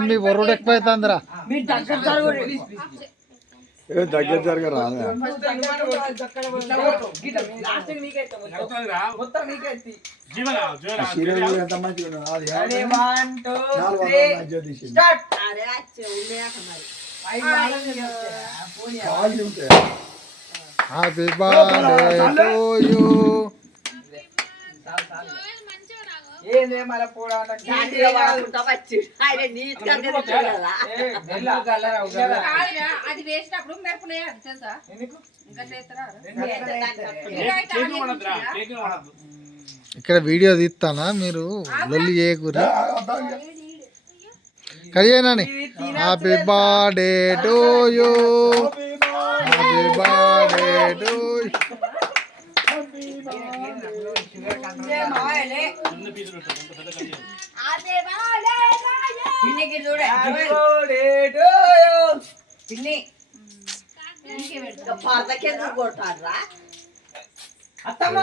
మీ బొర్రుడు ఎక్కువ అవుతుందిరా దగ్గర జరగ రాదా ఎంత మంచిగా హ్యాపీ బర్త్డే టు యు ఇక్కడ వీడియో తీస్తానా మీరు లొల్లి చేయకూరి కడియేనాని happy birthday to you happy birthday to అత్తమ్మ